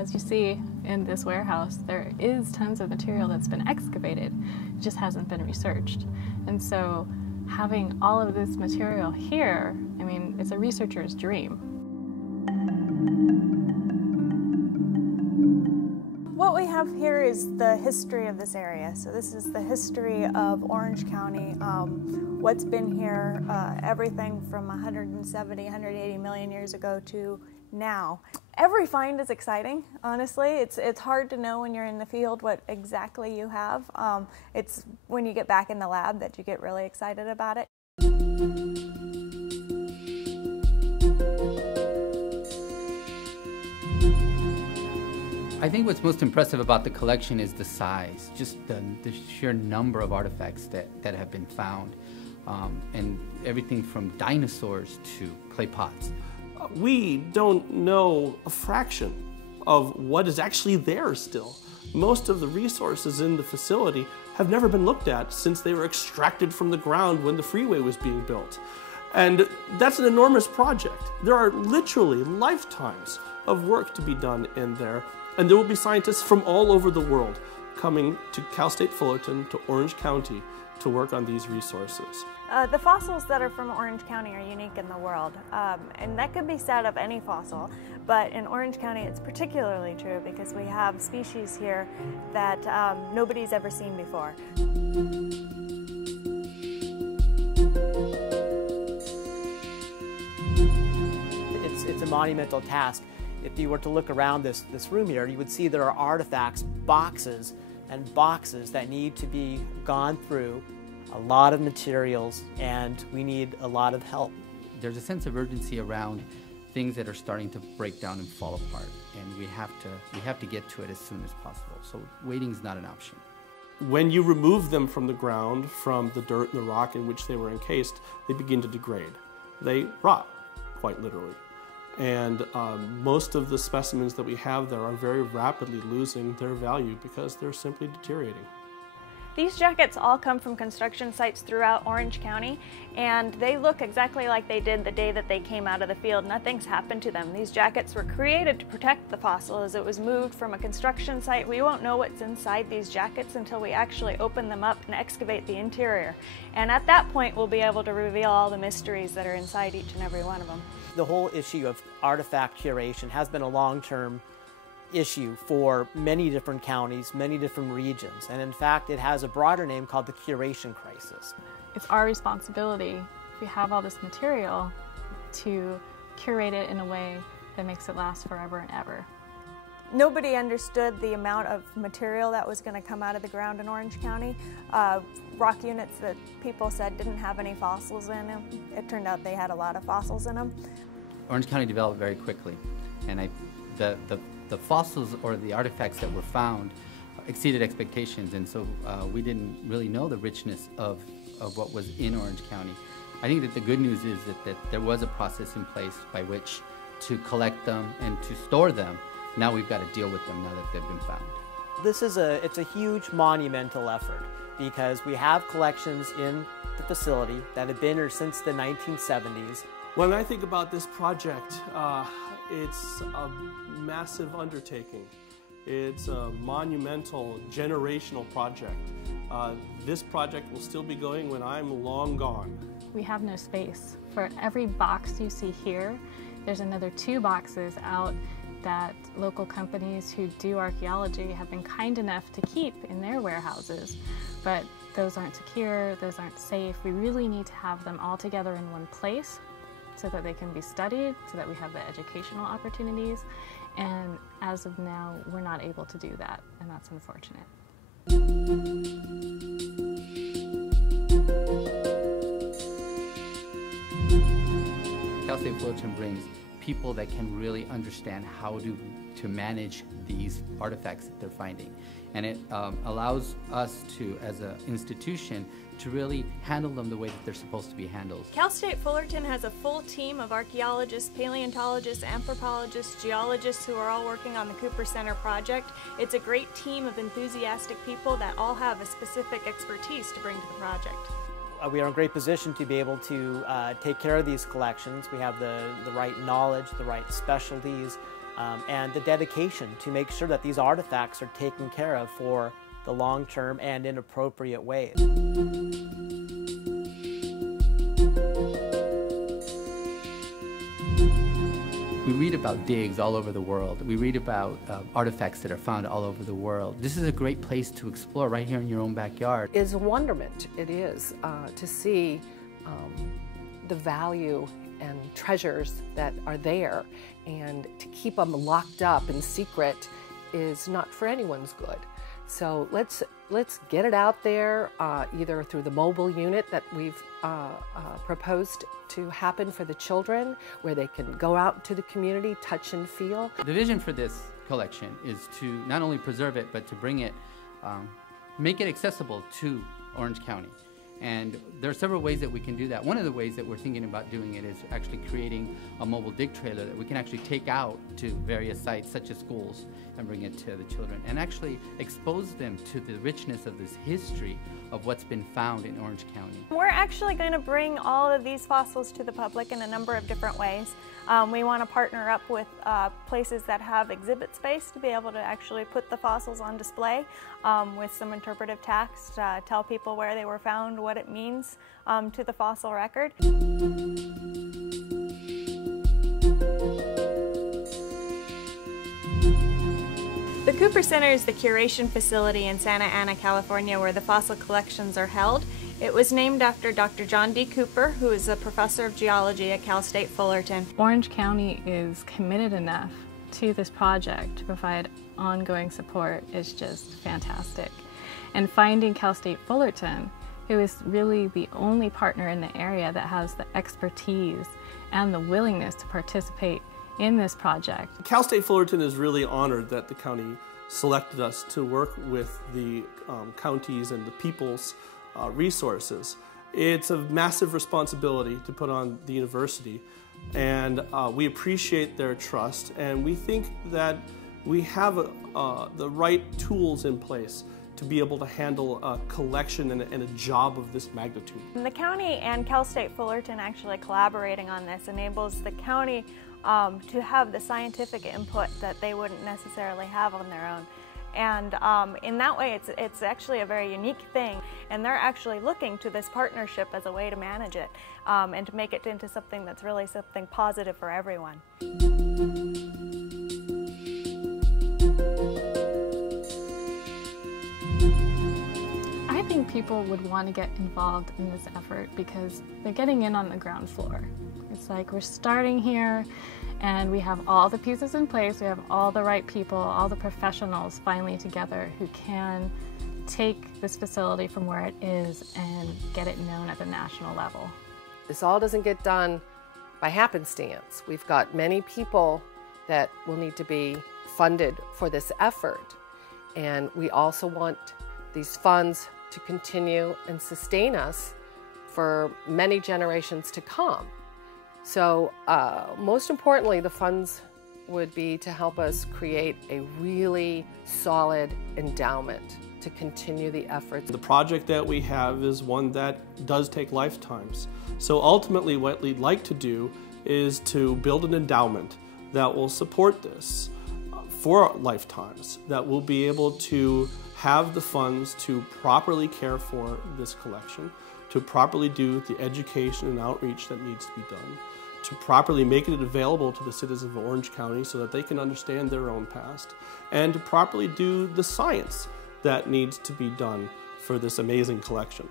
as you see in this warehouse, there is tons of material that's been excavated. It just hasn't been researched. And so having all of this material here, I mean, it's a researcher's dream. What we have here is the history of this area. So this is the history of Orange County, what's been here, everything from 170, 180 million years ago to now. Every find is exciting, honestly. It's hard to know when you're in the field what exactly you have. It's when you get back in the lab that you get really excited about it. I think what's most impressive about the collection is the size, just the sheer number of artifacts that have been found, and everything from dinosaurs to clay pots. We don't know a fraction of what is actually there still. Most of the resources in the facility have never been looked at since they were extracted from the ground when the freeway was being built. And that's an enormous project. There are literally lifetimes of work to be done in there. And there will be scientists from all over the world coming to State Fullerton, to Orange County, to work on these resources. The fossils that are from Orange County are unique in the world, and that could be said of any fossil, but in Orange County it's particularly true because we have species here that nobody's ever seen before. It's a monumental task. If you were to look around this room here, you would see there are artifacts, boxes and boxes that need to be gone through, a lot of materials, and we need a lot of help. There's a sense of urgency around things that are starting to break down and fall apart, and we have to get to it as soon as possible. So waiting's not an option. When you remove them from the ground, from the dirt and the rock in which they were encased, they begin to degrade. They rot, quite literally. And most of the specimens that we have there are very rapidly losing their value because they're simply deteriorating. These jackets all come from construction sites throughout Orange County, and they look exactly like they did the day that they came out of the field. Nothing's happened to them. These jackets were created to protect the fossil as it was moved from a construction site. We won't know what's inside these jackets until we actually open them up and excavate the interior. And at that point, we'll be able to reveal all the mysteries that are inside each and every one of them. The whole issue of artifact curation has been a long-term issue for many different counties, many different regions, and in fact it has a broader name called the curation crisis. It's our responsibility, if we have all this material, to curate it in a way that makes it last forever and ever. Nobody understood the amount of material that was going to come out of the ground in Orange County. Rock units that people said didn't have any fossils in them, it turned out they had a lot of fossils in them. Orange County developed very quickly, and the fossils or the artifacts that were found exceeded expectations, and so we didn't really know the richness of what was in Orange County. I think that the good news is that there was a process in place by which to collect them and to store them. Now we've got to deal with them now that they've been found. It's a huge monumental effort because we have collections in the facility that have been here since the 1970s. When I think about this project, it's a massive undertaking. It's a monumental, generational project. This project will still be going when I'm long gone. We have no space. For every box you see here, there's another 2 boxes out that local companies who do archaeology have been kind enough to keep in their warehouses. But those aren't secure, those aren't safe. We really need to have them all together in one place so that they can be studied, so that we have the educational opportunities. And as of now, we're not able to do that, and that's unfortunate. State Fullerton brings people that can really understand how to manage these artifacts that they're finding. And it allows us to, as an institution, to really handle them the way that they're supposed to be handled. State Fullerton has a full team of archaeologists, paleontologists, anthropologists, geologists who are all working on the Cooper Center project. It's a great team of enthusiastic people that all have a specific expertise to bring to the project. We are in a great position to be able to take care of these collections. We have the right knowledge, the right specialties, and the dedication to make sure that these artifacts are taken care of for the long term and in appropriate ways. We read about digs all over the world. We read about artifacts that are found all over the world. This is a great place to explore right here in your own backyard. Is a wonderment, it is, to see the value and treasures that are there, and to keep them locked up in secret is not for anyone's good. So let's get it out there, either through the mobile unit that we've proposed to happen for the children, where they can go out to the community, touch and feel. The vision for this collection is to not only preserve it, but to bring it, make it accessible to Orange County. And there are several ways that we can do that. One of the ways that we're thinking about doing it is actually creating a mobile dig trailer that we can actually take out to various sites, such as schools, and bring it to the children, and actually expose them to the richness of this history of what's been found in Orange County. We're actually going to bring all of these fossils to the public in a number of different ways. We want to partner up with places that have exhibit space to be able to actually put the fossils on display with some interpretive text, tell people where they were found, what it means to the fossil record. The Cooper Center is the curation facility in Santa Ana, California, where the fossil collections are held. It was named after Dr. John D. Cooper, who is a professor of geology at Cal State Fullerton. Orange County is committed enough to this project to provide ongoing support is just fantastic. And finding Cal State Fullerton, who is really the only partner in the area that has the expertise and the willingness to participate in this project. Cal State Fullerton is really honored that the county selected us to work with the counties and the people's resources. It's a massive responsibility to put on the university, and we appreciate their trust, and we think that we have the right tools in place to be able to handle a collection and a job of this magnitude. The county and Cal State Fullerton actually collaborating on this enables the county to have the scientific input that they wouldn't necessarily have on their own. And in that way, it's actually a very unique thing, and they're actually looking to this partnership as a way to manage it and to make it into something that's really something positive for everyone. I think people would want to get involved in this effort because they're getting in on the ground floor. It's like we're starting here and we have all the pieces in place, we have all the right people, all the professionals finally together who can take this facility from where it is and get it known at the national level. This all doesn't get done by happenstance. We've got many people that will need to be funded for this effort, and we also want these funds to continue and sustain us for many generations to come. So most importantly, the funds would be to help us create a really solid endowment to continue the efforts. The project that we have is one that does take lifetimes. So ultimately what we'd like to do is to build an endowment that will support this for lifetimes, that will be able to have the funds to properly care for this collection, to properly do the education and outreach that needs to be done, to properly make it available to the citizens of Orange County so that they can understand their own past, and to properly do the science that needs to be done for this amazing collection.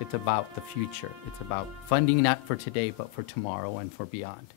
It's about the future. It's about funding not for today, but for tomorrow and for beyond.